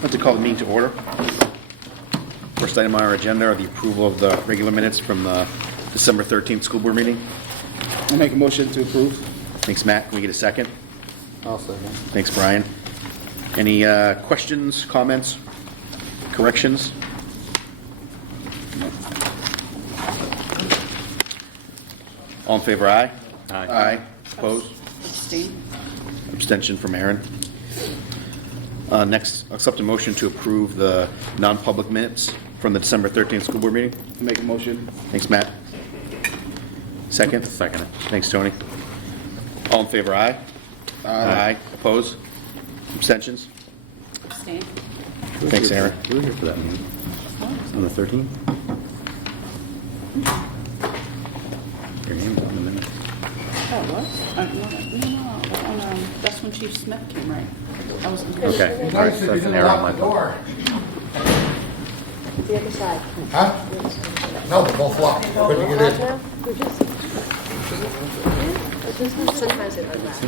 I'd like to call the meeting to order. First item on our agenda are the approval of the regular minutes from the December 13th school board meeting. I'll make a motion to approve. Thanks, Matt. Can we get a second? I'll second. Thanks, Brian. Any questions, comments, corrections? All in favor, aye? Aye. Aye. Opposed? Abstain. Abstention from Aaron. Next, accept a motion to approve the non-public minutes from the December 13th school board meeting. I'll make a motion. Thanks, Matt. Second? Second. Thanks, Tony. All in favor, aye? Aye. Opposed? Abstentions? Abstain. Thanks, Aaron. You were here for that meeting. On the 13th? Your name's on the minute. Oh, it was? No. That's when Chief Smith came, right? I wasn't here. Okay, all right, so that's an error on my part. The other side. Huh? No, they're both locked. When you get in. We're just sometimes it unwraps.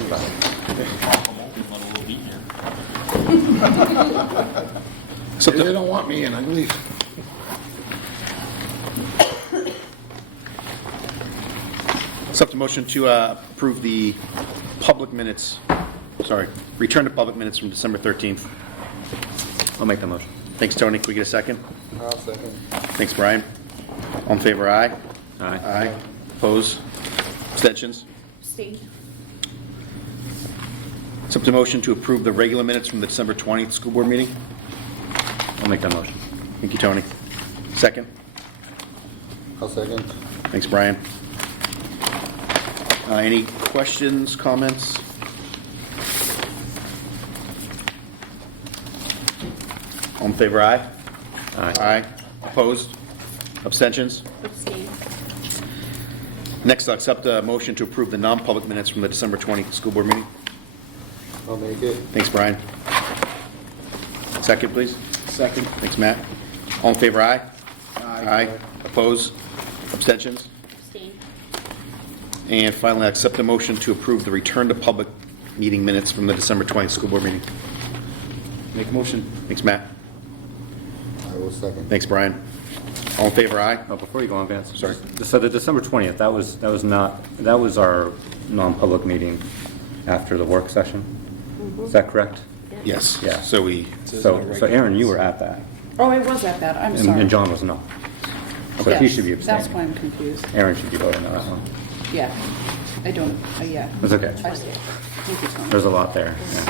Accept They a- don't want me in, I believe. accept a motion to approve the public minutes, return to public minutes from December 13th. I'll make the motion. Thanks, Tony. Can we get a second? I'll second. Thanks, Brian. All in favor, aye? Aye. Aye. Opposed? Abstentions? Abstain. Accept a motion to approve the regular minutes from the December 20th school board meeting. I'll make that motion. Thank you, Tony. Second? I'll second. Thanks, Brian. Any questions, comments? All in favor, aye? Aye. Aye. Opposed? Abstentions? Abstain. Next, I'll accept a motion to approve the non-public minutes from the December 20th school board meeting. I'll make it. Thanks, Brian. Second, please. Second. Thanks, Matt. All in favor, aye? Aye. Opposed? Abstentions? Abstain. And finally, I accept a motion to approve the return to public meeting minutes from the December 20th school board meeting. Make a motion. Thanks, Matt. I will second. Thanks, Brian. All in favor, aye? Oh, before you go on, Vance. Sorry. So the December 20th, that was our non-public meeting after the work session. Is that correct? Yes. Yeah. So we, So Aaron, you were at that, Oh, it was at that. I'm sorry. and John was not. So he Yes, should be That's why abstaining. I'm confused. Aaron should be voting on that one. Yeah. I don't, yeah. That's okay. I see. Thank you, Tony. There's a lot there. Yeah.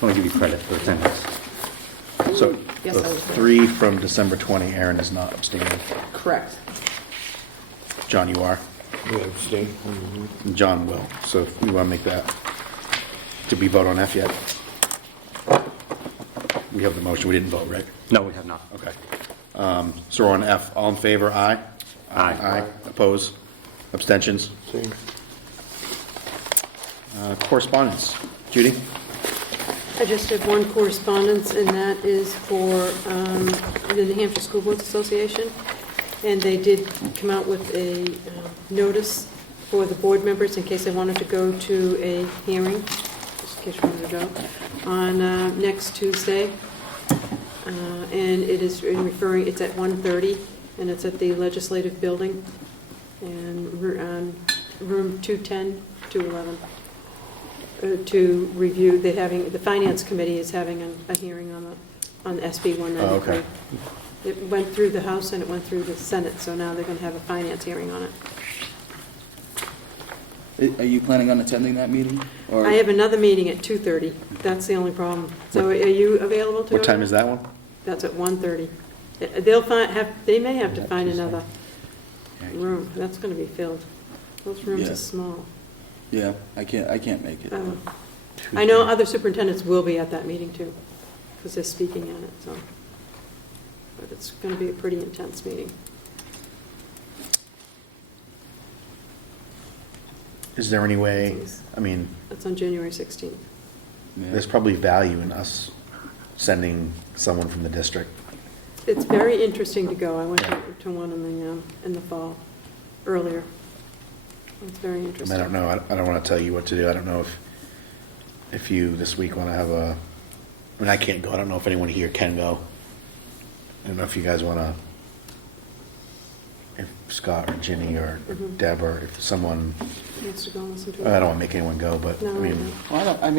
I want to give you credit for attendance. so Yes, the I was there. 3 from December 20, Aaron is not abstaining. Correct. John, you are? Yeah, abstain. And John will. So if we want to make that, did we vote on F yet? We have the motion. We didn't vote, right? No, we have not. Okay. So we're on F. All in favor, aye? Aye. Aye. Opposed? Abstentions? Same. Correspondence. Judy? I just have one correspondence, and that is for the New Hampshire School Boards Association. And they did come out with a notice for the board members in case they wanted to go to a hearing, just in case you wanted to go, on next Tuesday. And it is referring, it's at 1:30, and it's at the Legislative Building, and room 210, 211. To review, the Finance Committee is having a hearing on SB 193. Oh, okay. It went through the House and it went through the Senate, so now they're going to have a finance hearing on it. Are you planning on attending that meeting? Or I have another meeting at 2:30. That's the only problem. So are you available to? What time is that one? That's at 1:30. They may have to find another room. That's going to be filled. Those rooms Yeah. are small. Yeah, I can't make it. I know other superintendents will be at that meeting too, because they're speaking at it, so. But it's going to be a pretty intense meeting. Is there any way, I mean, That's on January 16th. Yeah. there's probably value in us sending someone from the district. It's very interesting to go. I went to one in the fall, earlier. It's very I mean, interesting. I don't know. I don't want to tell you what to do. I don't know if if you this week want to have I mean, I can't go. I don't know if anyone here can go. I don't know if you guys want to, if Scott or Ginny or Deb or if someone, Wants to go and listen to it? I don't want to make anyone go, but I No, mean, no. Well, I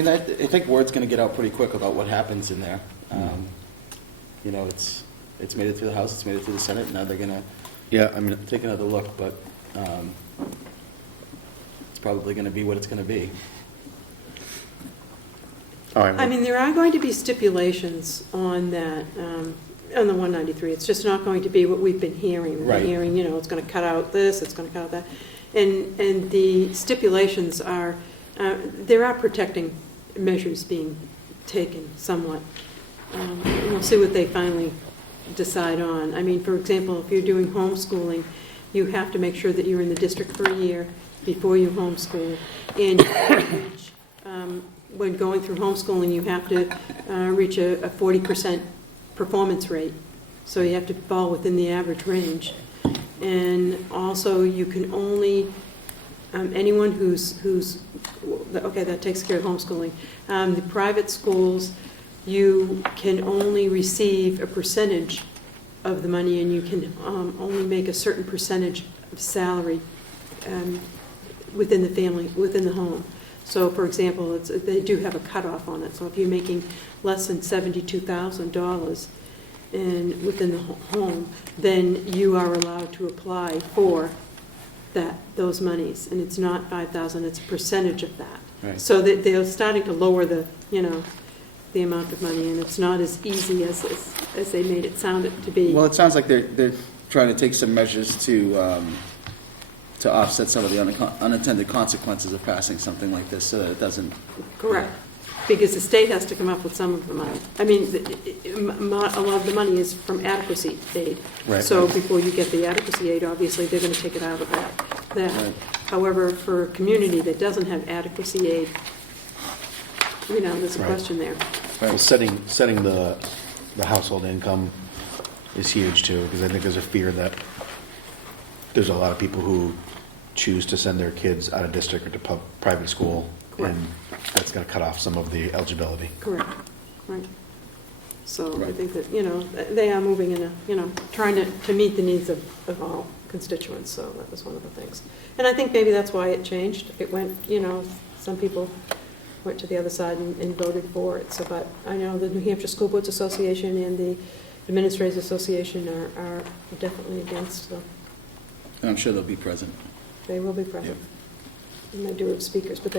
think word's gonna get out pretty quick about what happens in there. You know, it's made it through the House, it's made it through the Senate, now they're gonna yeah, I mean, take another look, but it's probably gonna be what it's gonna be. all right. I mean, there are going to be stipulations on that, on the 193. It's just not going to be what we've been hearing. We've Right. been hearing, you know, it's going to cut out this, it's going to cut out that. And the stipulations are, there are protecting measures being taken somewhat. And we'll see what they finally decide on. I mean, for example, if you're doing homeschooling, you have to make sure that you're in the district for a year before you homeschool. And when going through homeschooling, you have to reach a 40% performance rate. So you have to fall within the average range. And also, you can only, anyone who's, okay, that takes care of homeschooling. The private schools, you can only receive a percentage of the money, and you can only make a certain percentage of salary within the family, within the home. So, for example, they do have a cutoff on it. So if you're making less than $72,000 and within the home, then you are allowed to apply for those monies. And it's not $5,000; it's a percentage of that. Right. So they're starting to lower the amount of money, and it's not as easy as they made it sound it to be. Well, it sounds like they're trying to take some measures to offset some of the unintended consequences of passing something like this, so that it doesn't. Correct, because the state has to come up with some of the money. I mean, a lot of the money is from adequacy aid. Right. So before you get the adequacy aid, obviously, they're going to take it out of that. Right. However, for a community that doesn't have adequacy aid, there's a Right. question there. Well, setting the household income is huge too, because I think there's a fear that there's a lot of people who choose to send their kids out of district or to private school, Correct. and that's going to cut off some of the eligibility. Correct, right. So I Right. think that, they are moving in trying to meet the needs of all constituents, so that was one of the things. And I think maybe that's why it changed. It went, some people went to the other side and voted for it. So, but I know the New Hampshire School Boards Association and the Administrators Association are definitely against, so And I'm sure they'll be present. they will be present. And they do have speakers, but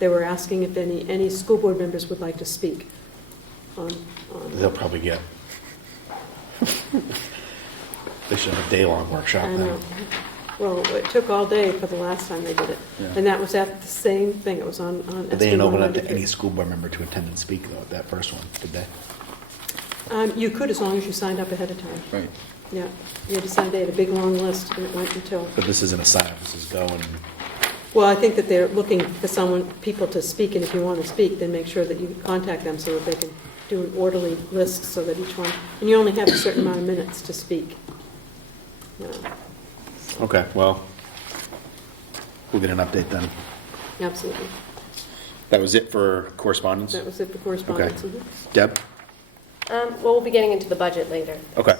they were asking if any school board members would like to speak on They'll probably get. They should have a day-long workshop I then. know. Well, it took all day for the last time they did it. Yeah. And that was at the same thing, it was on But they didn't open up to SB193. any school board member to attend and speak though, at that first one, did they? You could, as long as you signed up ahead of time. Right. Yeah, you had to sign, they had a big, long list, and it went until, But this isn't a sign-up, this is go and, well, I think that they're looking for people to speak, and if you want to speak, then make sure that you contact them so that they can do an orderly list so that each one, and you only have a certain amount of minutes to speak. okay, well, we'll get an update then. Absolutely. That was it for correspondence? That was it for correspondence. Okay. Mhm. Deb? Well, we'll be getting into the budget later. Okay.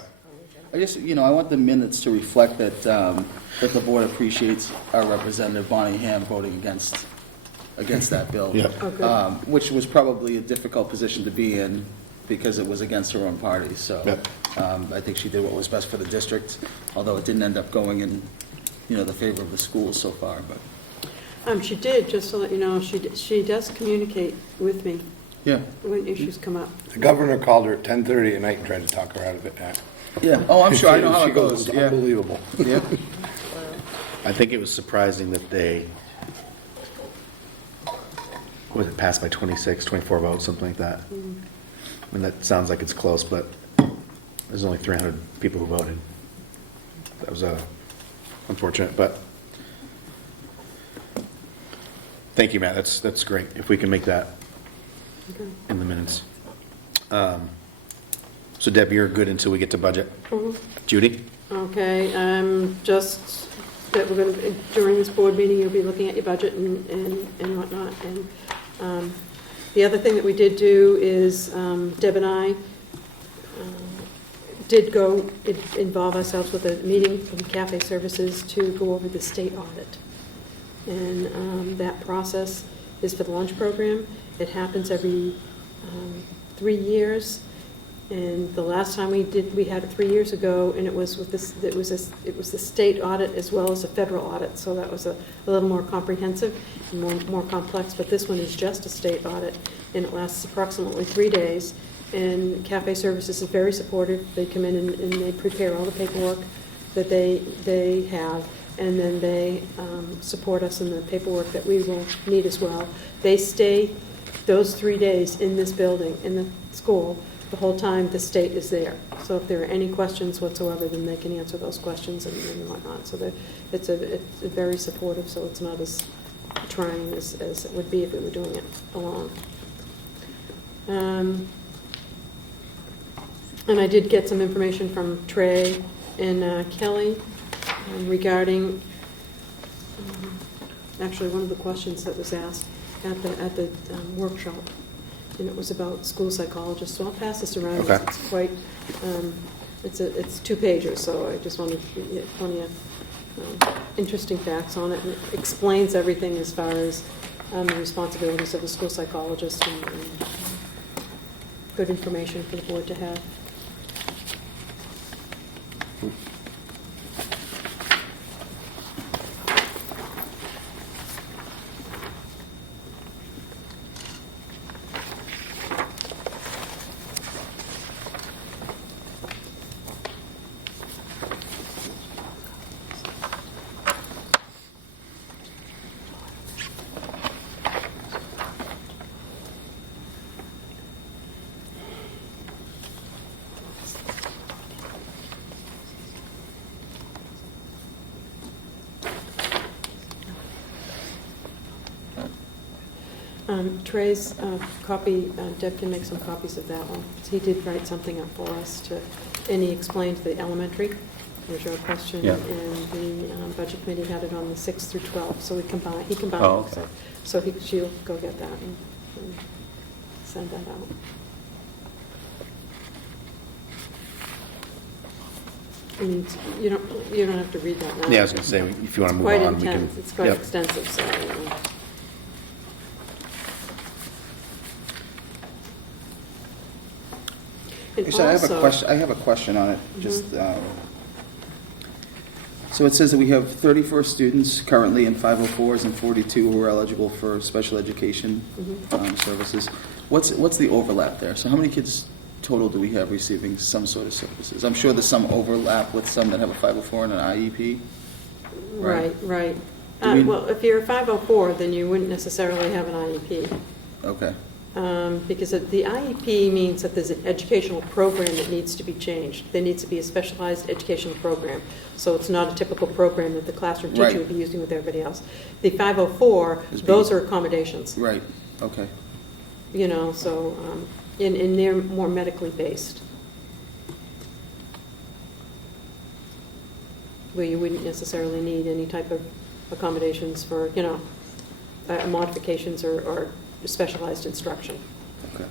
I just, I want the minutes to reflect that the board appreciates our representative Bonnie Ham voting against that bill. Yeah. Oh, good. Which was probably a difficult position to be in because it was against her own party. So Yep. I think she did what was best for the district, although it didn't end up going in, the favor of the schools so far. But She did, just to let you know, she does communicate with me yeah, when issues come up. The governor called her at 10:30 at night and tried to talk her out of it. yeah. Oh, I'm sure. I know how She it goes. It's Yeah, unbelievable. yeah. I think it was surprising that they, what was it, passed by 26, 24 votes, something like that. I mean, that sounds like it's close, but there's only 300 people who voted. That was unfortunate, but thank you, Matt, that's great, if we can make that Okay. in the minutes. So Deb, you're good until we get to budget. Mhm. Judy? Okay, just that we're going to, during this board meeting, you'll be looking at your budget and whatnot, and The other thing that we did do is Deb and I did go involve ourselves with a meeting from Cafe Services to go over the state audit. And that process is for the lunch program. It happens every 3 years. And the last time we had it 3 years ago, and it was with this, it was the state audit as well as a federal audit, so that was a little more comprehensive and more complex. But this one is just a state audit, and it lasts approximately 3 days. And Cafe Services is very supportive. They come in and they prepare all the paperwork that they have, and then they support us in the paperwork that we will need as well. They stay those 3 days in this building, in the school, the whole time the state is there. So if there are any questions whatsoever, then they can answer those questions and whatnot. So it's very supportive, so it's not as trying as it would be if we were doing it alone. And I did get some information from Trey and Kelly regarding actually one of the questions that was asked at the workshop, and it was about school psychologists. So I'll pass this around. Okay. It's quite it's 2 pages, so I just wanted to get plenty of interesting facts on it, and it explains everything as far as the responsibilities of the school psychologist, and good information for the board to have. Trey's copy, Deb can make some copies of that one. He did write something up for us and he explained the elementary. There's your question. Yeah. And the budget committee had it on the 6th through 12th, so he combined. Oh, okay. So she'll go get that and send that out. I mean, you don't have to read that now. Yeah, I was going to say, if you want to move Quite on, we can. intense. It's quite Yep. extensive, so. And Actually, also- I have a question on it, just, so it says that we have 31 students currently in 504s and 42 who are eligible for special education services. What's the overlap there? So how many kids total do we have receiving some sort of services? I'm sure there's some overlap with some that have a 504 and an IEP. Right. Do we- Well, if you're a 504, then you wouldn't necessarily have an IEP. Okay, Because the IEP means that there's an educational program that needs to be changed. There needs to be a specialized educational program. So it's not a typical program that the classroom teacher Right. would be using with everybody else. The 504, Is those being- are accommodations, right, okay. so, and they're more medically based. Where you wouldn't necessarily need any type of accommodations for, modifications or specialized instruction. Okay.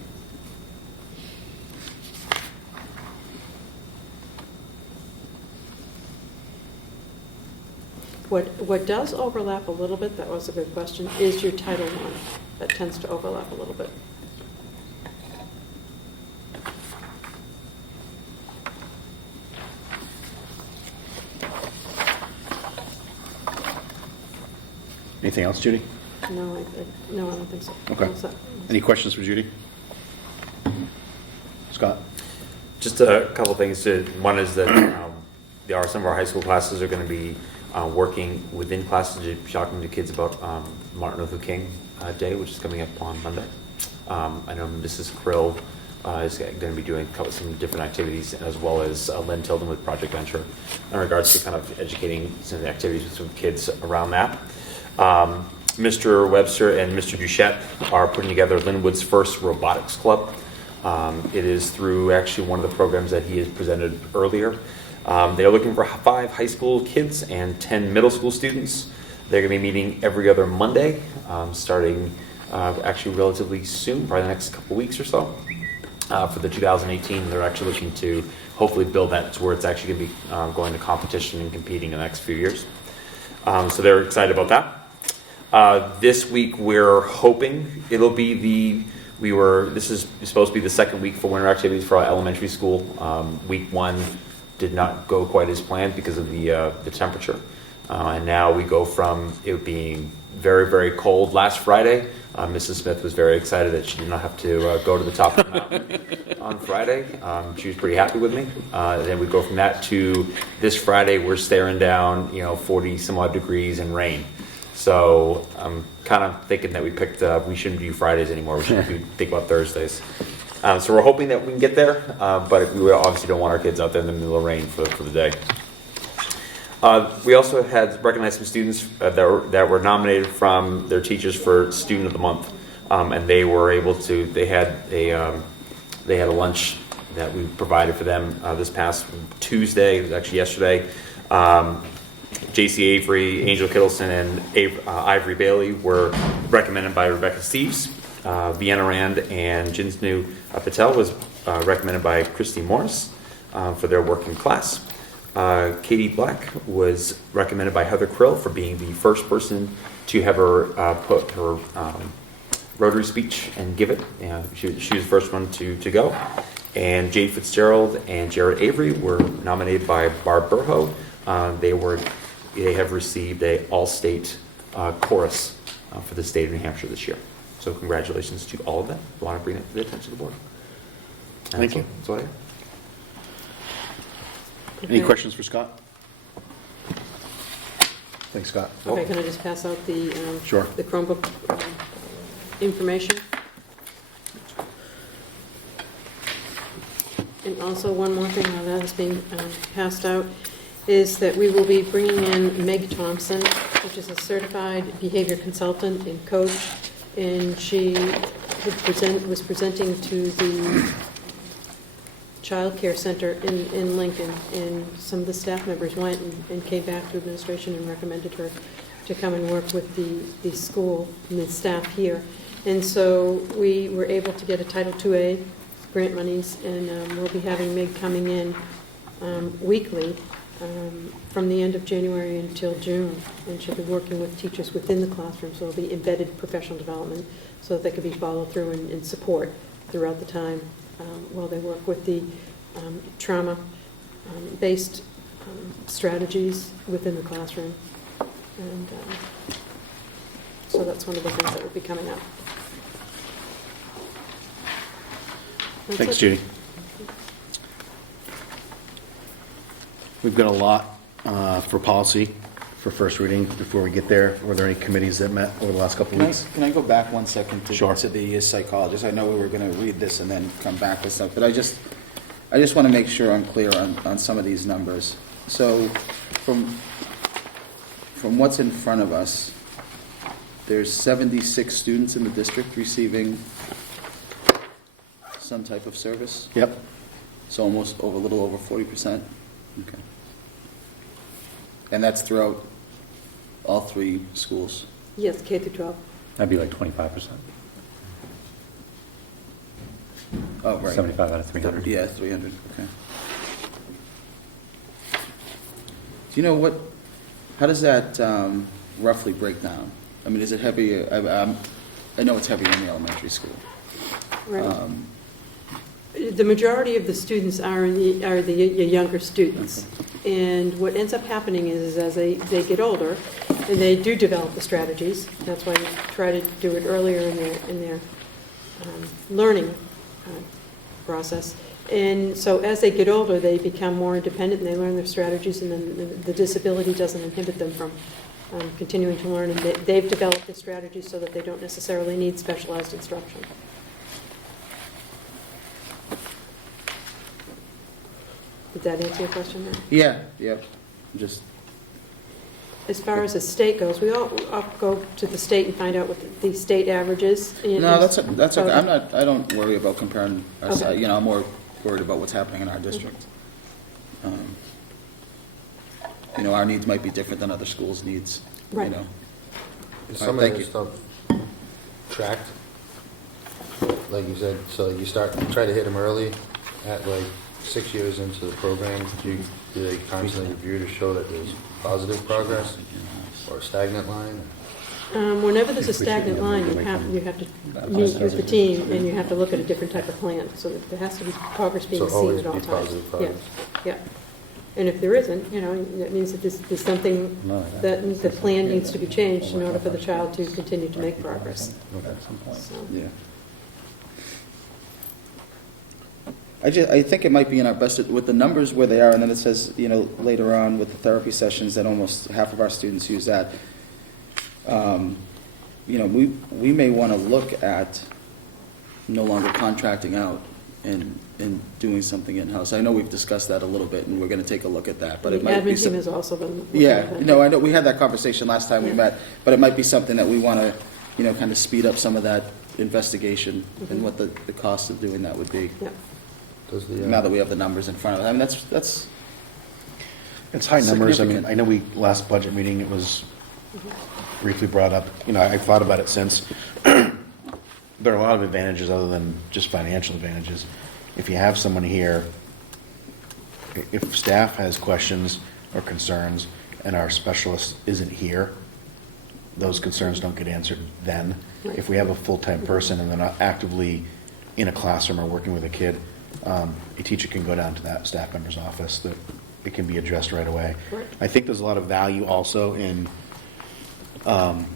What does overlap a little bit, that was a good question, is your Title I. That tends to overlap a little bit. Anything else, Judy? No, I don't think so. Okay. All set. Any questions for Judy? Scott? Just a couple things. One is that some of our high school classes are going to be working within classes, talking to kids about Martin Luther King Day, which is coming up on Monday. I know Mrs. Krill is going to be doing some different activities, as well as Lynn Tilden with Project Venture, in regards to kind of educating some of the activities with some kids around that. Mr. Webster and Mr. Duchette are putting together Lin-Wood's first robotics club. It is through actually one of the programs that he has presented earlier. They're looking for 5 high school kids and 10 middle school students. They're going to be meeting every other Monday, starting actually relatively soon, probably the next couple weeks or so. For the 2018, they're actually looking to hopefully build that to where it's actually going to be going to competition and competing in the next few years. So they're excited about that. This week we're hoping it'll be this is supposed to be the second week for winter activities for our elementary school. Week 1 did not go quite as planned because of the temperature. And now we go from it being very, very cold last Friday. Mrs. Smith was very excited that she did not have to go to the top of the mountain on Friday. She was pretty happy with me. Then we go from that to this Friday, we're staring down, 40 some odd degrees and rain. So I'm kind of thinking that we shouldn't do Fridays anymore. We should think about Thursdays. So we're hoping that we can get there, but we obviously don't want our kids out there in the middle of rain for the day. We also had recognized some students that were nominated from their teachers for Student of the Month, and they were able to. They had a lunch that we provided for them this past Tuesday. It was actually yesterday. J.C. Avery, Angel Kittleson, and Ivory Bailey were recommended by Rebecca Steves. Vienna Rand and Jinsnu Patel was recommended by Christy Morris for their work in class. Katie Black was recommended by Heather Krill for being the first person to have her put her Rotary speech and give it. She was the first one to go. And Jade Fitzgerald and Jared Avery were nominated by Barb Burho. They have received a all-state chorus for the state of New Hampshire this year. So congratulations to all of them. I want to bring it to the attention of the board. Thank you. That's all I have. Any questions for Scott? Thanks, Scott. Okay, can I just pass out the Sure. the Chromebook information? And also, one more thing while that is being passed out is that we will be bringing in Meg Thompson, which is a certified behavior consultant and coach, and she was presenting to the Child Care Center in Lincoln, and some of the staff members went and came back to administration and recommended her to come and work with the school and the staff here. And so we were able to get a Title IIA grant monies, and we'll be having Meg coming in weekly from the end of January until June, and she'll be working with teachers within the classroom, so it'll be embedded professional development so that they can be followed through and support throughout the time while they work with the trauma-based strategies within the classroom. And so that's one of the things that will be coming up. That's Thanks, it. Judy. We've got a lot for policy for first reading. Before we get there, were there any committees that met over the last couple of weeks? Can I go back 1 second Sure. to the psychologist? I know we were going to read this and then come back with stuff, but I just want to make sure I'm clear on some of these numbers. So from what's in front of us, there's 76 students in the district receiving some type of service. Yep. So almost a little over 40%. Okay. And that's throughout all 3 schools. Yes, K through 12. That'd be like 25%. Oh, right. 75 out of 300. Yeah, 300, okay. Do you know how does that roughly break down? I mean, is it heavy? I know it's heavy in the elementary school. Right. The majority of the students are the younger students. And what ends up happening is as they get older, and they do develop the strategies. That's why we try to do it earlier in their learning process. And so as they get older, they become more independent, and they learn their strategies, and then the disability doesn't inhibit them from continuing to learn. And they've developed the strategies so that they don't necessarily need specialized instruction. Did that answer your question there? Yeah. Just As far as the state goes, we all go to the state and find out what the state average is. no, that's okay. I don't worry about comparing. Okay. I'm more worried about what's happening in our district. Our needs might be different than other schools' needs. Right. Some Thank of you. this stuff, tracked? Like you said, so you try to hit them early at like 6 years into the program. Do they constantly review to show that there's positive progress or a stagnant line? Whenever there's a stagnant line, you have to meet with the team, and you have to look at a different type of plan, so that there has to be progress being So seen always at all be times. positive progress. Yeah. And if there isn't, that means that there's something that the plan needs to be changed in order for the child to continue to make progress. So, Yeah. I think it might be in our best, with the numbers where they are, and then it says, later on with the therapy sessions, that almost half of our students use that. We may want to look at no longer contracting out and doing something in-house. I know we've discussed that a little bit, and we're going to take a look at that, but the it might be admin team has also been. looking Yeah, at that. I know we had that conversation last time we met, but it might be something that we want to, kind of speed up some of that investigation and what the cost of doing that would be. Yeah. Does the, Now that we have the numbers in front of us. I mean, that's It's high numbers. I mean, Significant. I know last budget meeting, it was briefly brought up. I thought about it since. There are a lot of advantages other than just financial advantages. If you have someone here, if staff has questions or concerns and our specialist isn't here, those concerns don't get answered then. Right. If we have a full-time person and they're not actively in a classroom or working with a kid, a teacher can go down to that staff member's office, that it can be addressed right away. Right. I think there's a lot of value also in, when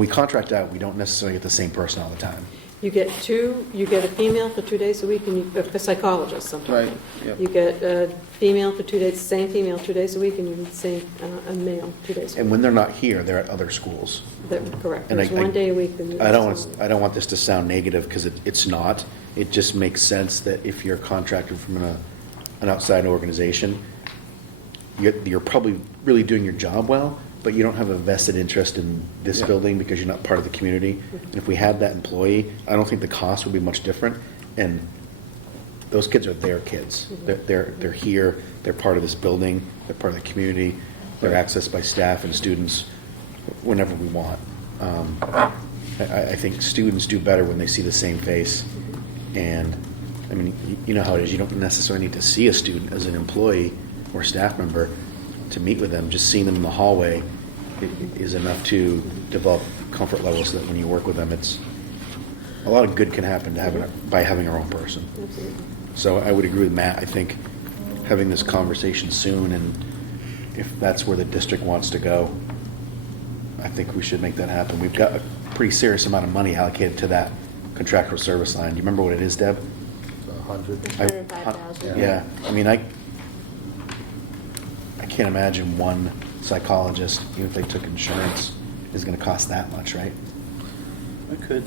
we contract out, we don't necessarily get the same person all the time. You get a female for 2 days a week, and a psychologist sometimes. Right, yep. You get a female for 2 days, same female 2 days a week, and you get a male 2 days a And week. when they're not here, they're at other schools. Correct. And There's 1 day a week. I don't want this to sound negative, because it's not. It just makes sense that if you're contracted from an outside organization, you're probably really doing your job well, but you don't have a vested interest in this building because you're not part of the community. And if we had that employee, I don't think the cost would be much different. And those kids are their kids. They're here, they're part of this building, they're part of the community, they're accessed by staff and students whenever we want. I think students do better when they see the same face. And, I mean, you know how it is. You don't necessarily need to see a student as an employee or staff member to meet with them. Just seeing them in the hallway is enough to develop comfort levels so that when you work with them, it's a lot of good can happen by having our own person. Absolutely. So I would agree with Matt. I think having this conversation soon, and if that's where the district wants to go, I think we should make that happen. We've got a pretty serious amount of money allocated to that contractual service line. Do you remember what it is, Deb? 100. 105,000. Yeah, I mean, I can't imagine one psychologist, even if they took insurance, is going to cost that much, right? it could.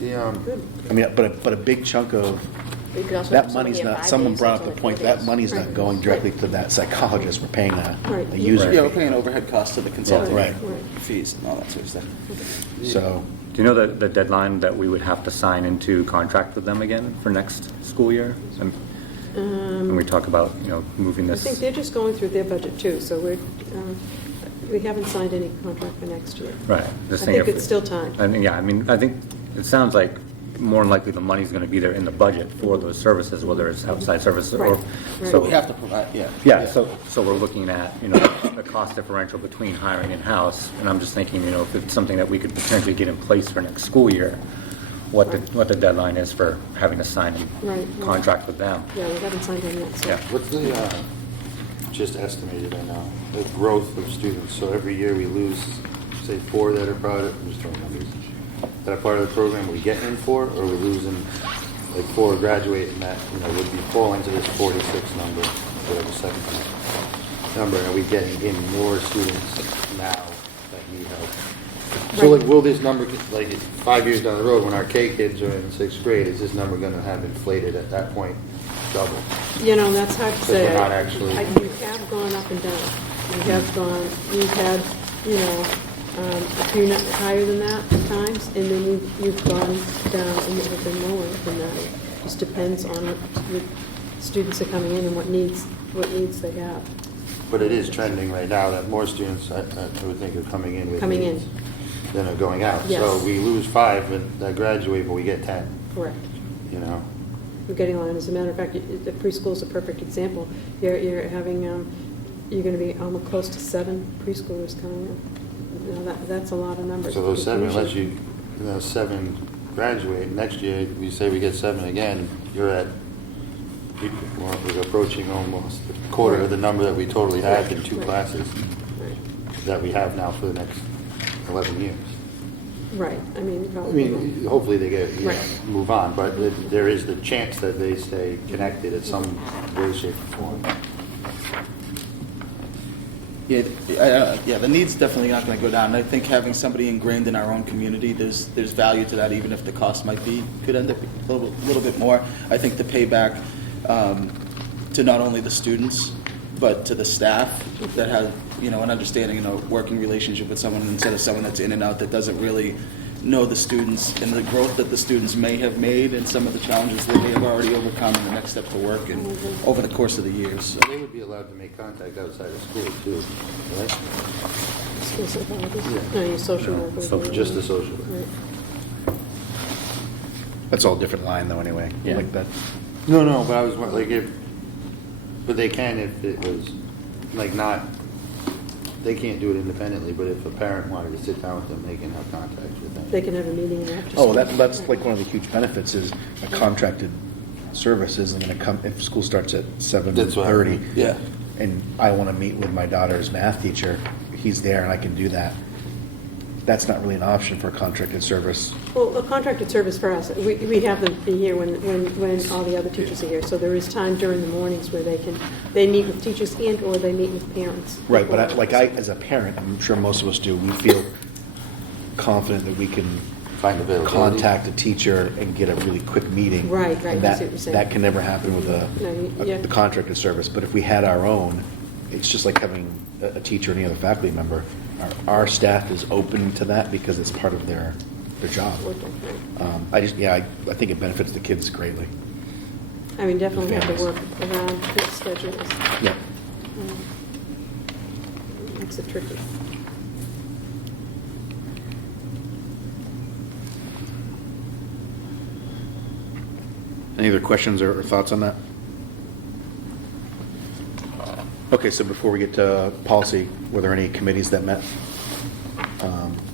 I mean, but a big chunk of You could also that have money's somebody in not. 5 Someone days, brought that's up the only point 4 that days. money's not going directly to that psychologist. We're paying a Right. user. Yeah, we're fee. paying overhead costs to the consulting Right. fees and all that sort of stuff. So Do you know the deadline that we would have to sign into contract with them again for next school year? When we talk about, moving I this. think they're just going through their budget too, so we haven't signed any contract for next year. Right. I Just saying think if- it's still time. I think it sounds like more than likely the money's going to be there in the budget for those services, whether it's outside services or. Right. So So we have to provide, yeah. Yeah, so we're looking at, the cost differential between hiring in-house, and I'm just thinking, if it's something that we could potentially get in place for next school year, what the deadline is for having to sign Right. a contract with them. Yeah, we haven't signed any yet, so. Yeah. What's the, just estimated right now, the growth of students? So every year we lose, say, 4 that are part of, I'm just throwing numbers, that are part of the program. Are we getting in 4, or are we losing, like 4 graduating that, would be falling to this 46 number, whatever second number? Are we getting in more students now that need help? So like, will this number, like 5 years down the road, when our K kids are in 6th grade, is this number going to have inflated at that point, double? That's hard to Because say. we're not actually- You have gone up and down. You've had, a few higher than that at times, and then you've gone down and it has been lower than that. It just depends on the students that are coming in and what needs they have. But it is trending right now that more students, I would think, are coming in with Coming in. needs. than are going out. Yes. So we lose 5 that graduate, but we get 10, Correct. you know? We're getting on. As a matter of fact, the preschool is a perfect example. You're having, you're going to be almost close to 7 preschoolers coming in. You know, that's a lot of numbers. So those 7, unless Usually- 7 graduate, next year, we say we get 7 again, you're at, well, we're approaching almost a quarter of the number that we totally had in 2 Right. classes Right. that we have now for the next 11 years. Right. I mean, I probably. mean, hopefully they get, you know, Right. move on, but there is the chance that they stay connected in some way, shape, or form. Yeah, the need's definitely not going to go down. And I think having somebody ingrained in our own community, there's value to that, even if the cost could end up a little bit more. I think the payback to not only the students, but to the staff that have, an understanding and a working relationship with someone instead of someone that's in and out that doesn't really know the students and the growth that the students may have made and some of the challenges that they have already overcome in the next step to work and over the course of the years. So, They would be allowed to make contact outside of school too, right? School psychologist? Yeah. No, your social worker. So just the social worker. Right. That's all a different line though, anyway. Yeah. Like that. No, but I was like but they can if it was, like they can't do it independently, but if a parent wanted to sit down with them, they can have contact with them. They can have a meeting after. Oh, school. that's like one of the huge benefits is a contracted service isn't going to come, if school starts at That's what I 7:30. mean. yeah. And I want to meet with my daughter's math teacher, he's there and I can do that. That's not really an option for a contracted service. Well, a contracted service for us, we have them be here when all the other teachers are here. So there is time during the mornings where they meet with teachers and/or they meet with parents. Right, but as a parent, I'm sure most of us do, we feel confident that we can Find availability. contact a teacher and get a really quick meeting. Right, And I see what you're saying. that can never happen with yeah. the contracted service. But if we had our own, it's just like having a teacher or any other faculty member. Our staff is open to that because it's part of their job. I think it benefits the kids greatly. I mean, definitely have to Families. work around kids' schedules. Yeah. Makes it tricky. Any other questions or thoughts on that? Okay, so before we get to policy, were there any committees that met?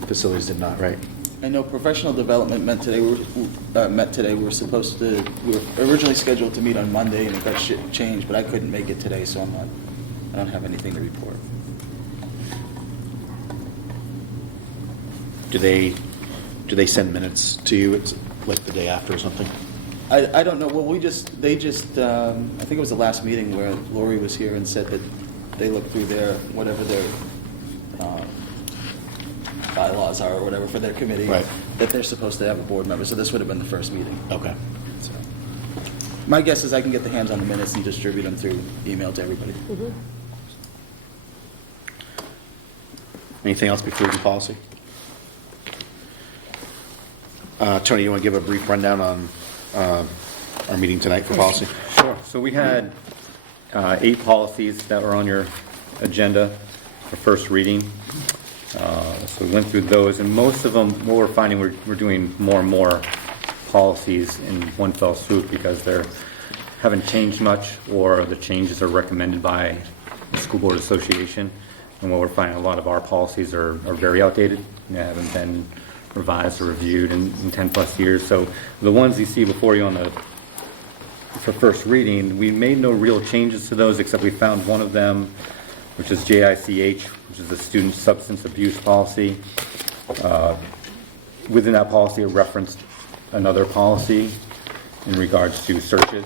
Facilities did not, right? I know professional development met today. We were supposed to. We were originally scheduled to meet on Monday, and it got changed. But I couldn't make it today, so I don't have anything to report. Do they send minutes to you? It's like the day after or something? I don't know. Well, I think it was the last meeting where Lori was here and said that they looked through whatever their bylaws are or whatever for their committee, Right. that they're supposed to have a board member. So this would have been the first meeting. Okay. So my guess is I can get the hands on the minutes and distribute them through email to everybody. Mm-hmm. Anything else before we do policy? Tony, you want to give a brief rundown on our meeting tonight for policy? Sure. So we had 8 policies that were on your agenda for first reading. So we went through those, and most of them, what we're finding, we're doing more and more policies in one fell swoop because they haven't changed much, or the changes are recommended by the School Board Association. And what we're finding, a lot of our policies are very outdated. They haven't been revised or reviewed in 10 plus years. So the ones you see before you for first reading, we made no real changes to those, except we found one of them, which is JICH, which is the Student Substance Abuse Policy. Within that policy, it referenced another policy in regards to searches,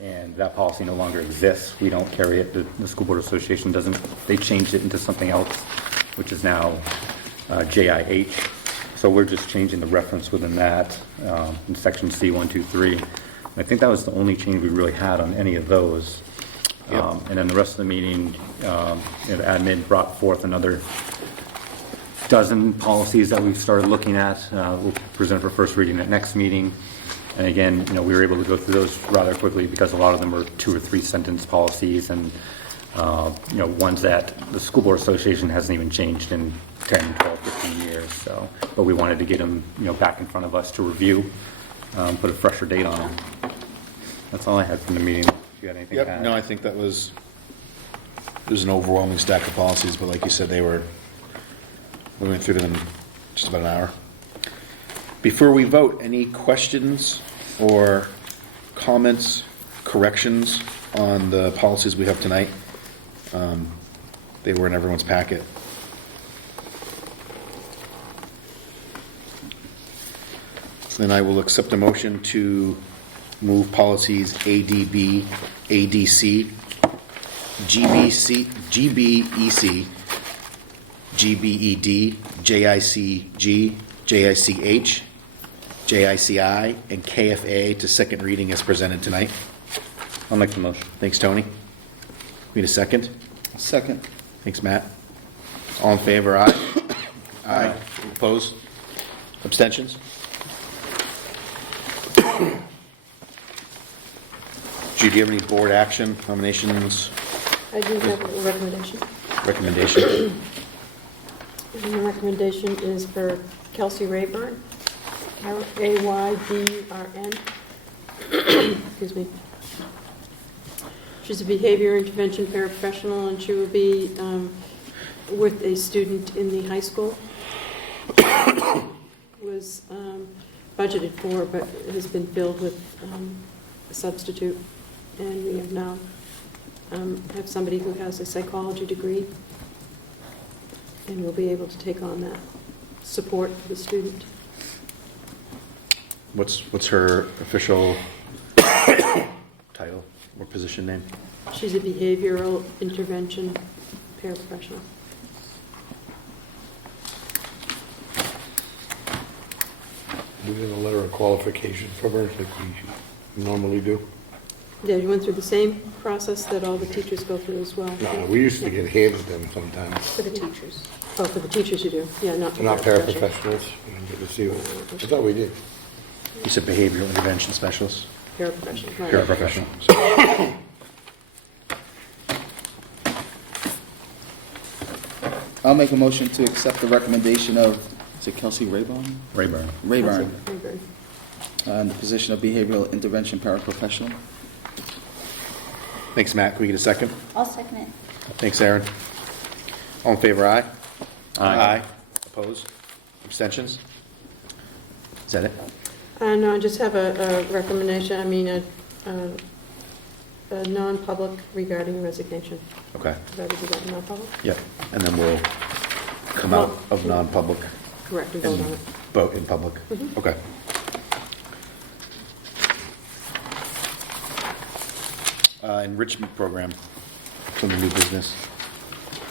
and that policy no longer exists. We don't carry it. The School Board Association doesn't. They changed it into something else, which is now JIH. So we're just changing the reference within that in section C123. I think that was the only change we really had on any of those. Yep. And then the rest of the meeting, the admin brought forth another dozen policies that we've started looking at. We'll present for first reading at next meeting. And again, we were able to go through those rather quickly because a lot of them were 2 or 3 sentence policies, and ones that the School Board Association hasn't even changed in 10, 12, 15 years, so, but we wanted to get them, back in front of us to review, put a fresher date on them. That's all I had from the meeting. If you had anything to Yep, add? no, I think that was, there's an overwhelming stack of policies, but like you said, we went through them just about an hour. Before we vote, any questions or comments, corrections on the policies we have tonight? They were in everyone's packet. Then I will accept a motion to move policies ADB, ADC, GBC, GBEC, GBED, JICG, JICH, JICI, and KFA to second reading as presented tonight. I'll make the motion. Thanks, Tony. Need a second? Second. Thanks, Matt. All in favor, aye? Aye. Opposed? Abstentions? Judy, do you have any board action nominations, I do have a recommendation. recommendation? And the recommendation is for Kelsey Rayburn, Aydrn. Excuse me. She's a behavior intervention paraprofessional, and she will be with a student in the high school. Was budgeted for, but has been filled with a substitute. And we have now have somebody who has a psychology degree and will be able to take on that support for the student. What's her official title or position name? She's a behavioral intervention paraprofessional. We're gonna letter of qualification from her like we normally do. Yeah, you went through the same process that all the teachers go through as well. No, we used to get handed them sometimes. For the teachers. Oh, for the teachers you do, yeah, not for Not paraprofessionals. paraprofessionals. We didn't get to see what, I thought we did. You said behavioral intervention specialist? Paraprofessional, right. Paraprofessional. I'll make a motion to accept the recommendation of, is it Kelsey Rayburn? Rayburn. Rayburn, Rayburn. in the position of behavioral intervention paraprofessional. Thanks, Matt. Can we get a second? I'll second it. Thanks, Aaron. All in favor, aye? Aye. Opposed? Abstentions? Is that it? No, I just have a recommendation, a non-public regarding resignation. Okay. Rather do that in non-public? Yep. And then we'll come out of non-public Correct, and vote on and it. vote in public. Mhm. Okay. Enrichment program from the new business.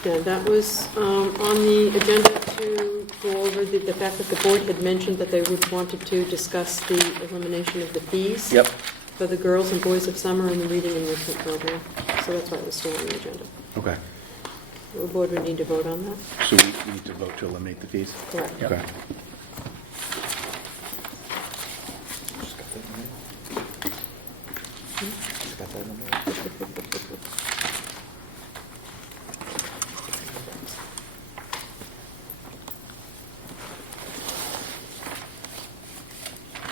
Yeah, that was on the agenda to go over the fact that the board had mentioned that they would wanted to discuss the elimination of the fees Yep. for the girls and boys of summer in the reading enrichment program. So that's why it was still on the agenda. Okay. The board would need to vote on that. So we need to vote to eliminate the fees? Correct. Okay.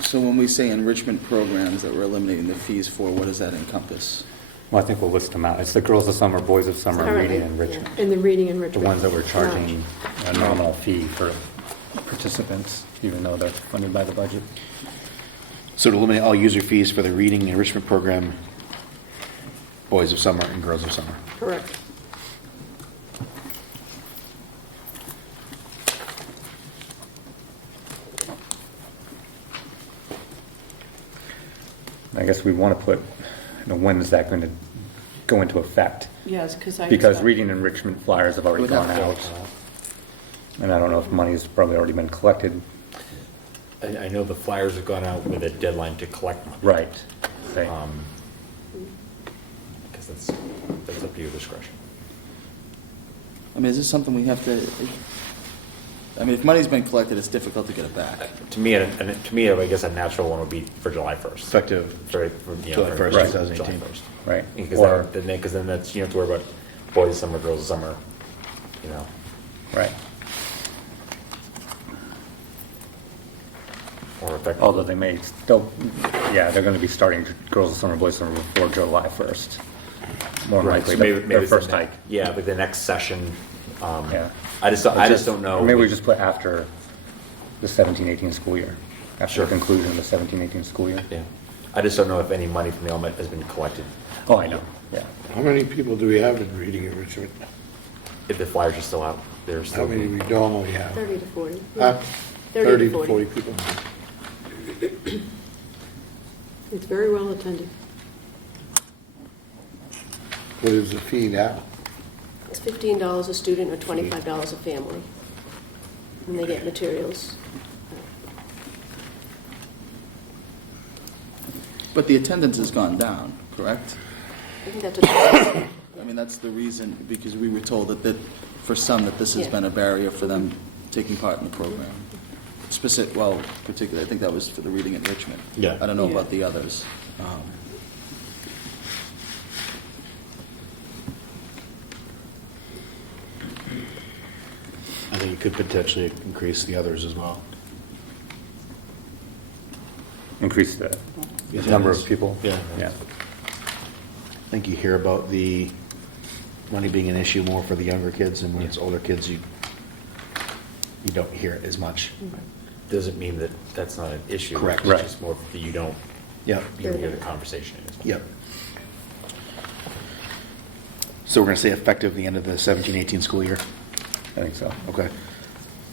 So when we say enrichment programs that we're eliminating the fees for, what does that encompass? Well, I think we'll list them out. It's the girls of summer, boys of summer, All right, reading and enrichment. yeah, in the reading The enrichment. ones that we're charging a nominal fee for participants, even though they're funded by the budget. So to eliminate all user fees for the reading and enrichment program, boys of summer and girls of summer. Correct. I guess we want to put, when is that going to go into effect? Yes, because I. Because reading enrichment flyers have already Would gone have out. And I don't know if money's probably already been collected. I know the flyers have gone out with a deadline to collect money. Right. Right. Because that's up to your discretion. I mean, is this something we have to, if money's been collected, it's difficult to get it back. To me, I guess a natural one would be for July 1st. Effective July July 1st, 2018. July 1st. Right. Because Or- then that's, you don't have to worry about boys summer, girls summer, you know. Right. Or effectively. Although they may still, yeah, they're going to be starting girls' summer, boys' summer before July 1st. More Right, likely, so maybe their it's the first hike. Yeah, but the next session, Yeah. I just don't know. Maybe we just put after the 17-18 school year, after Sure. the conclusion of the 17-18 school year. Yeah, I just don't know if any money from the element has been collected. Oh, I know, yeah. How many people do we have in reading enrichment? If the flyers are still out, there's How still. many we normally have? 30 to 40. Huh? 30 to 40 people. It's very well attended. What is the fee now? It's $15 a student or $25 a family. And they get materials. But the attendance has gone down, correct? I think that's what, I mean, that's the reason, because we were told that for some, that this has Yeah. been a barrier for them taking part in the program. Well, particularly, I think that was for the reading enrichment. Yeah. I don't know Yeah. about the others. I think it could potentially increase the others as well. Increase the The number of attendance. people. Yeah. Yeah. I think you hear about the money being an issue more for the younger kids, and when it's older kids, you don't hear it as much. Doesn't mean that that's not an issue. Correct. It's Right. just more that you don't Yep. hear the conversation. Yep. So we're going to say effective the end of the 17-18 school year? I think so. Okay.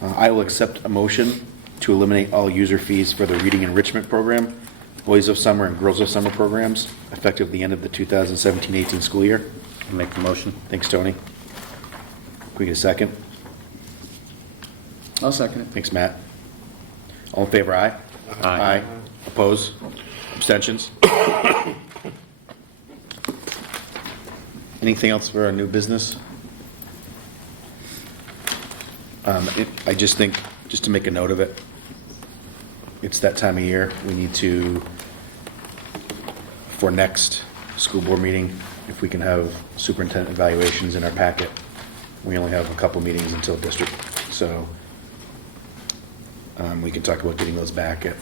I will accept a motion to eliminate all user fees for the reading enrichment program, Boys of Summer and Girls of Summer programs, effective the end of the 2017-18 school year. I'll make the motion. Thanks, Tony. Can we get a second? I'll second it. Thanks, Matt. All in favor, aye? Aye. Oppose? Abstentions? Anything else for our new business? I just think, just to make a note of it, it's that time of year. We need to, for next school board meeting, if we can have superintendent evaluations in our packet. We only have a couple meetings until district, so we can talk about getting those back at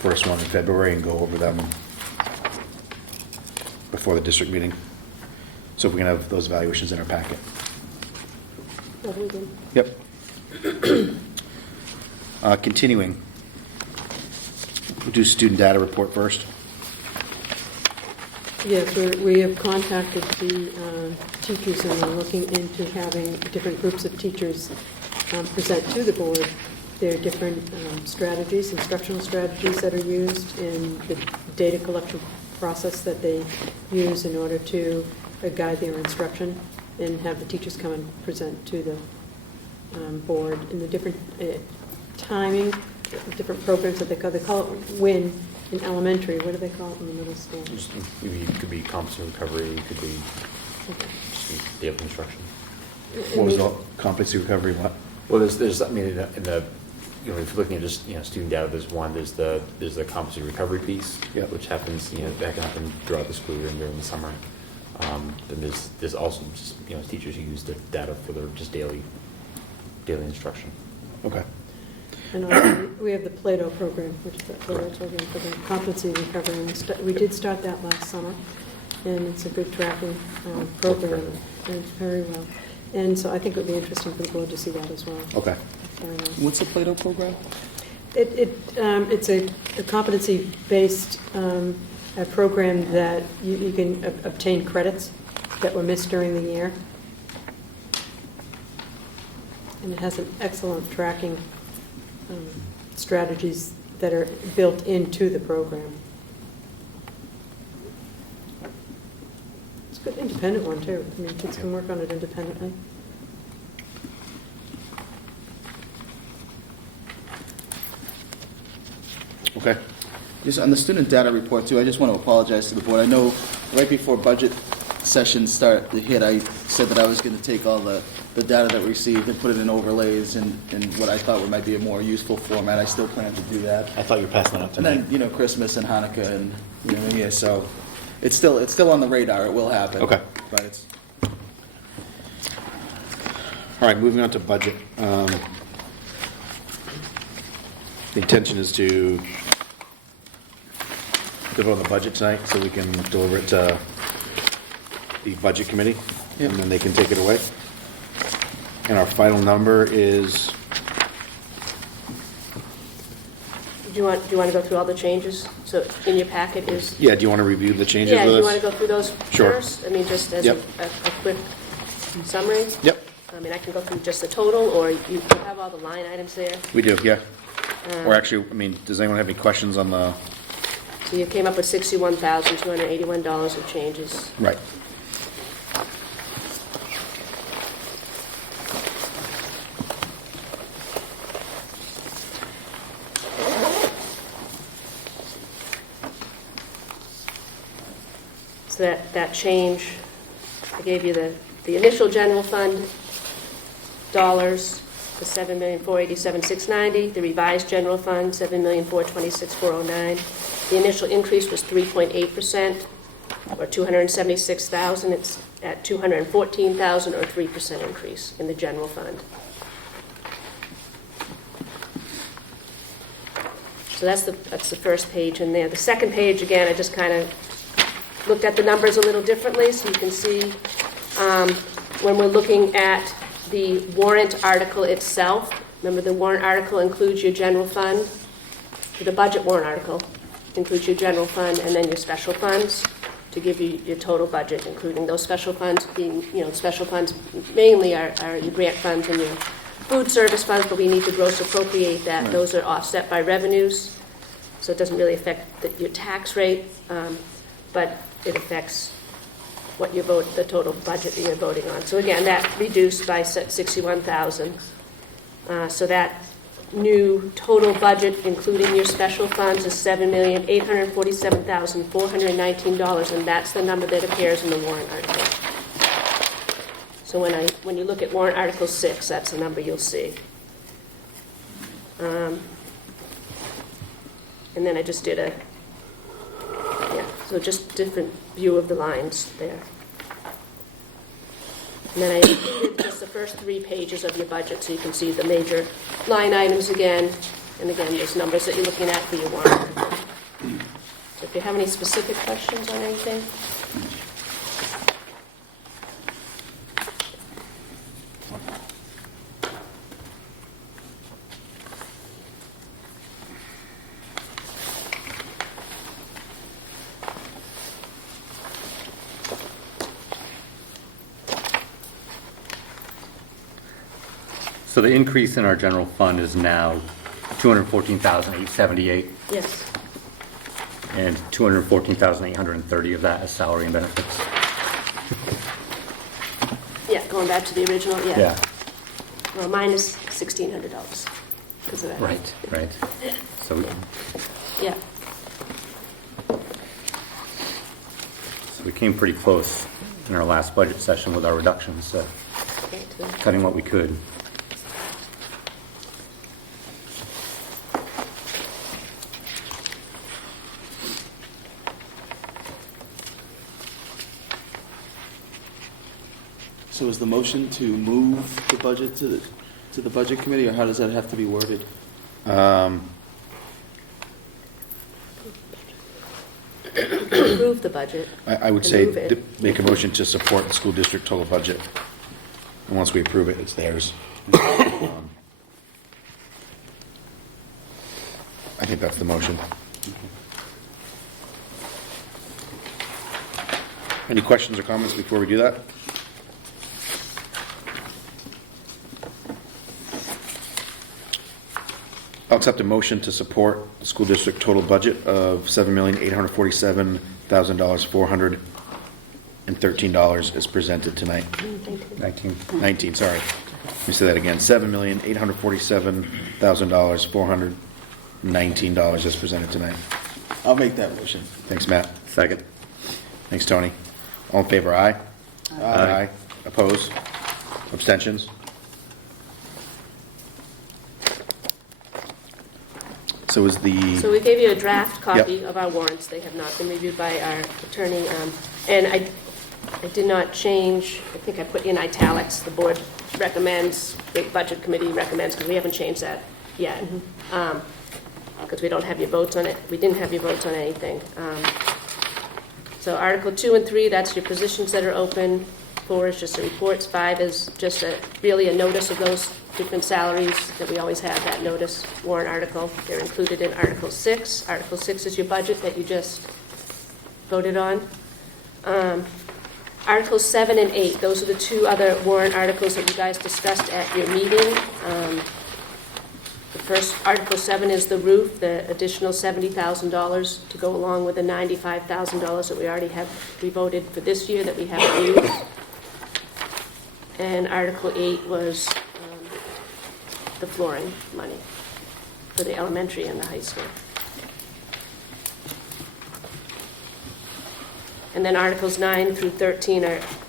first one in February and go over them before the district meeting. So if we can have those evaluations in our packet. Very good. Yep. Continuing. We'll do student data report first. Yes, we have contacted the teachers, and we're looking into having different groups of teachers present to the board their different strategies, instructional strategies that are used in the data collection process that they use in order to guide their instruction, and have the teachers come and present to the board in the different timing, different programs that they call it WIN in elementary. What do they call it in the middle school? Just, maybe it could be competency recovery, it could be Okay. just day of instruction. What was the competency recovery, what? Well, there's, I mean, in the, you know, if you're looking at just, student data, there's the competency recovery piece, Yep. which happens, that can happen throughout the school year and during the summer. Then there's also just, teachers who use the data for their just daily instruction. Okay. And also, we have the Plato program, which is that Plato program for the competency recovery. And we did start that last summer, and it's a good tracking program, and it's very well. And so I think it would be interesting for the board to see that as well. Okay. Very well. What's the Plato program? It's a competency-based program that you can obtain credits that were missed during the year. And it has an excellent tracking strategies that are built into the program. It's a good independent one, too. I mean, kids can work on it independently. Okay. Just on the student data report too, I just want to apologize to the board. I know right before budget session hit, I said that I was going to take all the data that we received and put it in overlays and what I thought might be a more useful format. I still plan to do that. I thought you were passing that up And tonight. then, Christmas and Hanukkah and, yeah, so it's still on the radar. It will happen. Okay. But it's All right, moving on to budget. The intention is to vote on the budget tonight so we can deliver it to the budget committee, and then they can take it away. And our final number is, Do you want to go through all the changes? So in your packet is, yeah, do you want to review the changes yeah, with do us? you want to go through those Sure. first? I mean, just as Yep. a quick summary? Yep, I mean, I can go through just the total, or you have all the line items there. we do, yeah. Or actually, I mean, does anyone have any questions on the, So you came up with $61,281 of changes. right? So that change, I gave you the initial general fund dollars, the $7,487,690. The revised general fund, $7,426,409. The initial increase was 3.8%, or $276,000. It's at $214,000, or 3% increase in the general fund. So that's the first page in there. The second page, again, I just kind of looked at the numbers a little differently, so you can see when we're looking at the warrant article itself. Remember, the warrant article includes your general fund. The budget warrant article includes your general fund and then your special funds to give you your total budget, including those special funds being, special funds mainly are your grant funds and your food service funds, but we need to gross appropriate that. Right. Those are offset by revenues, so it doesn't really affect your tax rate, but it affects what you vote, the total budget that you're voting on. So again, that reduced by $61,000. So that new total budget, including your special funds, is $7,847,419, and that's the number that appears in the warrant article. So when you look at warrant Article 6, that's the number you'll see. And then I just did so just different view of the lines there. And then I included just the first 3 pages of your budget so you can see the major line items again, and again, those numbers that you're looking at for your warrant. So if you have any specific questions on anything. So the increase in our general fund is now $214,878, Yes. and $214,830 of that is salary and benefits. Yeah, going back to the original, yeah. Yeah, Well, mine is $1,600 because of that. right. So Yeah. we came pretty close in our last budget session with our reductions, so Okay, to- cutting what we could. So is the motion to move the budget to the budget committee, or how does that have to be worded? Approve the budget. I would And say move it. make a motion to support the school district total budget. And once we approve it, it's theirs. I think that's the motion. Any questions or comments before we do that? I'll accept a motion to support the school district total budget of $7,847,413 as presented tonight. 19, sorry. Let me say that again. $7,847,419 as presented tonight. I'll make that motion. Thanks, Matt. Second. Thanks, Tony. All in favor, aye? Aye. Opposed? Abstentions? So is the... So we gave you a draft copy Yep. of our warrants. They have not been reviewed by our attorney. And I did not change, I think I put in italics, the board recommends, the budget committee recommends, because we haven't changed that yet, because we don't have your votes on it. We didn't have your votes on anything. So Article 2 and 3, that's your positions that are open. 4 is just the reports. 5 is just really a notice of those different salaries that we always have, that notice warrant article. They're included in Article 6. Article 6 is your budget that you just voted on. Articles 7 and 8, those are the 2 other warrant articles that you guys discussed at your meeting. The first, Article 7 is the roof, the additional $70,000 to go along with the $95,000 that we already have, we voted for this year that we haven't used. And Article 8 was the flooring money for the elementary and the high school. And then Articles 9 through 13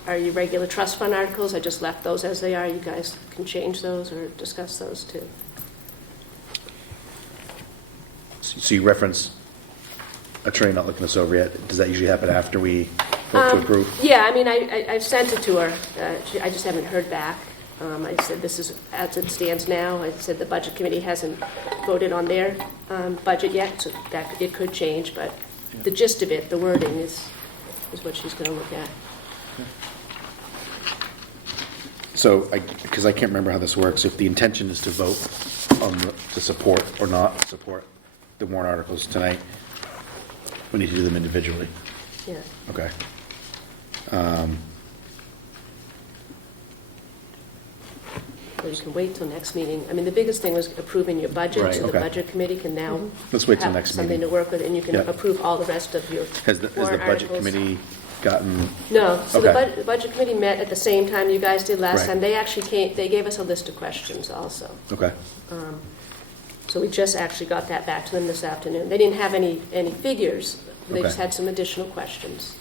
are your regular trust fund articles. I just left those as they are. You guys can change those or discuss those too. So you reference attorney not looking this over yet. Does that usually happen after we vote to approve? Yeah, I mean, I've sent it to her. I just haven't heard back. I said this is as it stands now. I said the budget committee hasn't voted on their budget yet, so that it could change. But the gist of it, the wording, is what she's going to look at. So, because I can't remember how this works, if the intention is to vote on to support or not support the warrant articles tonight, we need to do them individually. Yeah. Okay. Or you can wait till next meeting. I mean, the biggest thing was approving your budget, Right, so the okay. budget committee can now Let's wait till have next something meeting. to work with, and you can Yeah. approve all the rest of your Has the warrant budget articles. committee gotten? No, so Okay. the budget committee met at the same time you guys did last Right. time. They actually came, they gave us a list of questions also. Okay. So we just actually got that back to them this afternoon. They didn't have any figures, they just Okay. had some additional questions.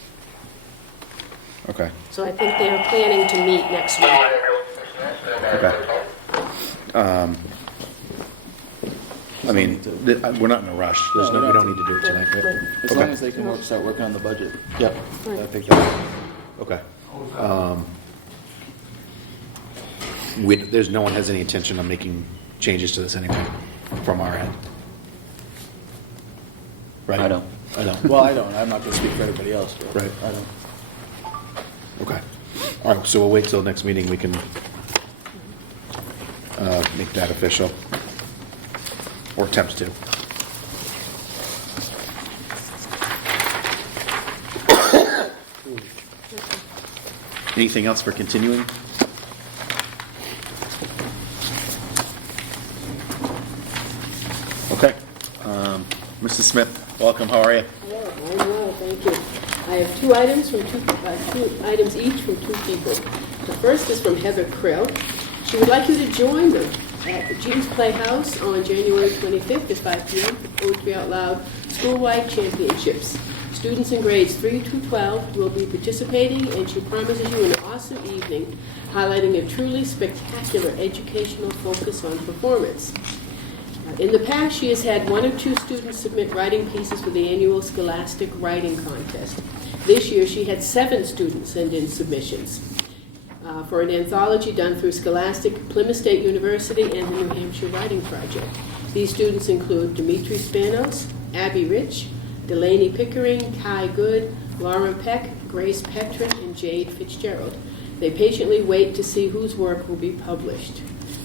Okay. So I think they're planning to meet next week. Okay. I mean, we're not in a rush. There's no, we don't need to do it tonight, right? Right. As Okay. long as they can start working on the budget. Yep. Right. I think that's, okay. There's no one has any intention of making changes to this anyway, from our end. Right? I don't. I don't. Well, I don't. I'm not going to speak for everybody else. But Right. I don't. Okay. All right, so we'll wait till next meeting. We can make that official. Or attempt to. Anything else for continuing? Okay. Mrs. Smith, welcome. How are you? Hello, I'm well, thank you. I have two items each from 2 people. The first is from Heather Krill. She would like you to join them at the Jean's Playhouse on January 25th at 5 p.m. for Poetry Out Loud Schoolwide Championships. Students in grades 3 through 12 will be participating, and she promises you an awesome evening, highlighting a truly spectacular educational focus on performance. In the past, she has had 1 or 2 students submit writing pieces for the annual Scholastic Writing Contest. This year, she had 7 students send in submissions for an anthology done through Scholastic, Plymouth State University, and the New Hampshire Writing Project. These students include Dimitri Spanos, Abby Rich, Delaney Pickering, Kai Good, Lauren Peck, Grace Petrin, and Jade Fitzgerald. They patiently wait to see whose work will be published.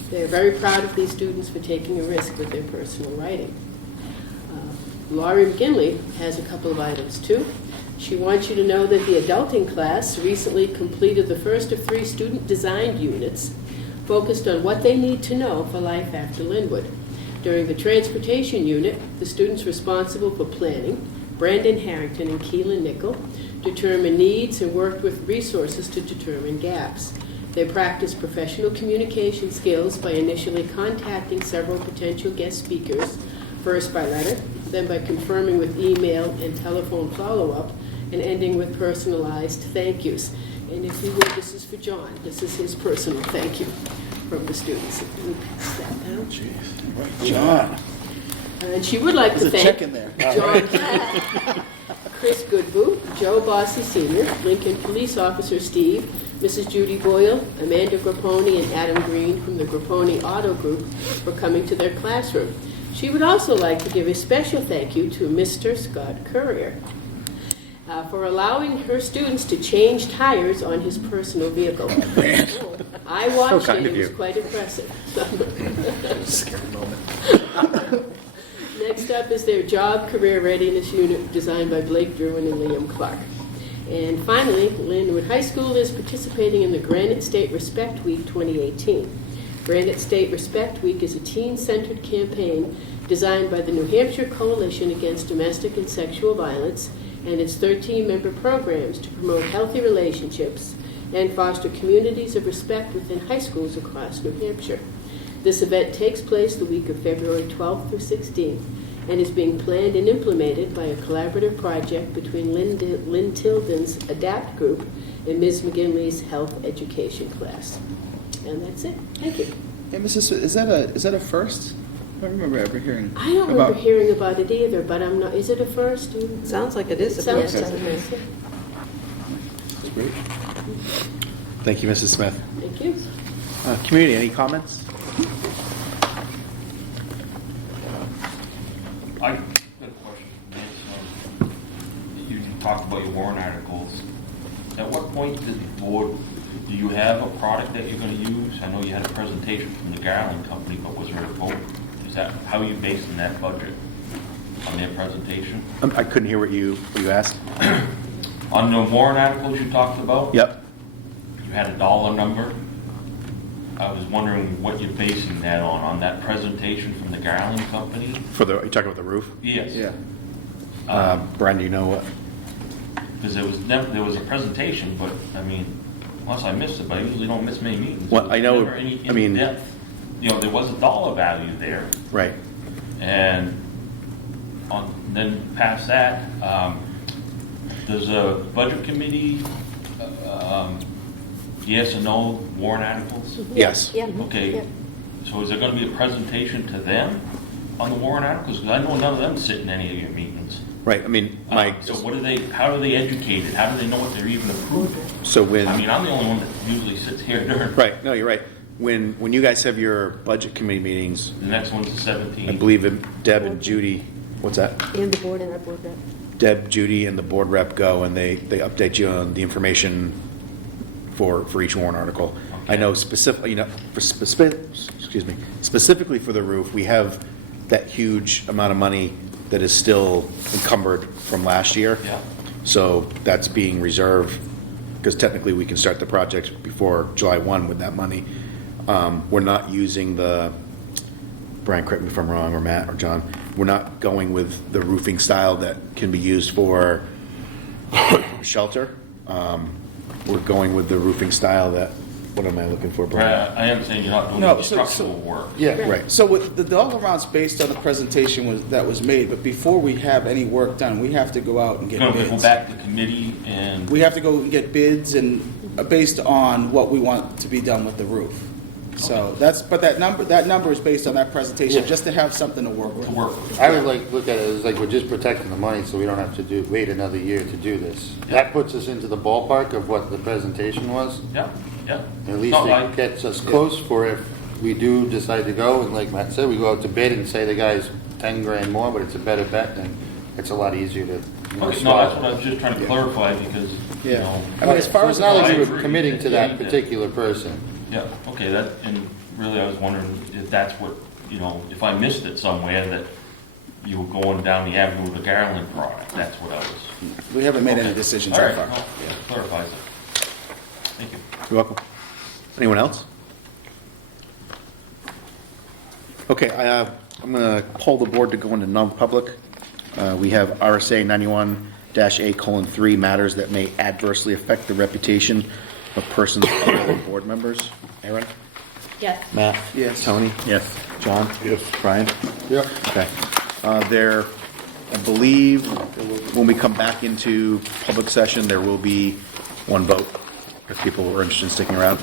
They are very proud of these students for taking a risk with their personal writing. Laurie McGinley has a couple of items too. She wants you to know that the adulting class recently completed the first of 3 student-designed units focused on what they need to know for life after Lin-Wood. During the transportation unit, the students responsible for planning, Brandon Harrington and Keelan Nickel, determined needs and worked with resources to determine gaps. They practiced professional communication skills by initially contacting several potential guest speakers, first by letter, then by confirming with email and telephone follow-up, and ending with personalized thank yous. And if you will, this is for John. This is his personal thank you from the students. Let me pass that down. John. And she would like to There's a thank check in there. John, Chris Goodboot, Joe Bossy Sr., Lincoln Police Officer Steve, Mrs. Judy Boyle, Amanda Grapponi, and Adam Green from the Grapponi Auto Group for coming to their classroom. She would also like to give a special thank you to Mr. Scott Courier for allowing her students to change tires on his personal vehicle. I watched kind it, of it was you. quite impressive. Scary moment. Next up is their Job Career Readiness Unit designed by Blake Druin and Liam Clark. And finally, Lin-Wood High School is participating in the Granite State Respect Week 2018. Granite State Respect Week is a teen-centered campaign designed by the New Hampshire Coalition Against Domestic and Sexual Violence and its 13-member programs to promote healthy relationships and foster communities of respect within high schools across New Hampshire. This event takes place the week of February 12th through 16th and is being planned and implemented by a collaborative project between Lynn Tilden's ADAPT group and Ms. McGinley's health education class. And that's it. Thank you. Hey, Mrs. Smith, is that a first? I don't remember ever hearing. I don't remember hearing about it either, but I'm not. Is it a first? Sounds like it is. It a sounds first. like it is. That's great. Thank you, Mrs. Smith. Thank you. Community, any comments? I got a question. You talked about your warrant articles. At what point did the board, do you have a product that you're going to use? I know you had a presentation from the Garland Company, but was there a vote? Is that, how are you basing that budget? On their presentation? I couldn't hear what you asked. On the warrant articles you talked about? Yep. You had a dollar number. I was wondering what you're basing that on that presentation from the Garland Company? Are you talking about the roof? Yes. Yeah. Brian, do you know what? Because there was a presentation, but I mean, unless I missed it, but I usually don't miss many meetings. Well, I know- Never any I mean- in-depth. There was a dollar value there, Right. and then past that, there's a budget committee, yes or no warrant articles? Yes. Yeah. Okay, Yeah. so is there going to be a presentation to them on the warrant articles? Because I know none of them sit in any of your meetings. Right. I mean, So how are they educated? How do they know what they're even approving? so when. I mean, I'm the only one that usually sits here during. Right. No, you're right. When you guys have your budget committee meetings, The next one's the 17th. I believe Deb and Judy, what's that? And the board and our board rep. Deb, Judy, and the board rep go and they update you on the information for each warrant article. Okay. I know specifically for the roof, we have that huge amount of money that is still encumbered from last year. Yeah. So that's being reserved because technically we can start the project before July 1 with that money. We're not using Brian, correct me if I'm wrong, or Matt or John, we're not going with the roofing style that can be used for shelter. We're going with the roofing style that, what am I looking for, Brian? I understand you're not doing No, any so- structural work. Yeah, Right. So with the dollar amounts based on the presentation that was made, but before we have any work done, we have to go out and You're get going to go bids. back to committee and, We have to go and get bids and based on what we want to be done with the roof. So but that number is based on that presentation, Yeah. just to have something to work with. to work with. I would look at it as like we're just protecting the money so we don't have to wait another year to do this. That puts us into the ballpark of what the presentation was. Yeah, yeah. At least No, it gets us close for if we do decide to go, and like Matt said, we go out to bid and say the guy's 10 grand more, but it's a better bet, then it's a lot easier to. Okay, no, that's what I was just trying to clarify because, you Yeah. know. I mean, as far So as it's not I like you agree. were committing to Yeah, that particular person. Yeah, okay, and really I was wondering if that's what, if I missed it somewhere, that you were going down the avenue of the Garland product, that's what I was. We haven't made any Okay. decisions All so right, far. well, yeah, clarifies it. Thank you. You're welcome. Anyone else? Okay, I'm going to poll the board to go into non-public. We have RSA 91-A:3 matters that may adversely affect the reputation of persons other than board members. Aaron? Yes. Matt? Yes. Tony? Yes. John? Yes. Brian? Yep. Okay. There, I believe, when we come back into public session, there will be one vote, if people are interested in sticking around.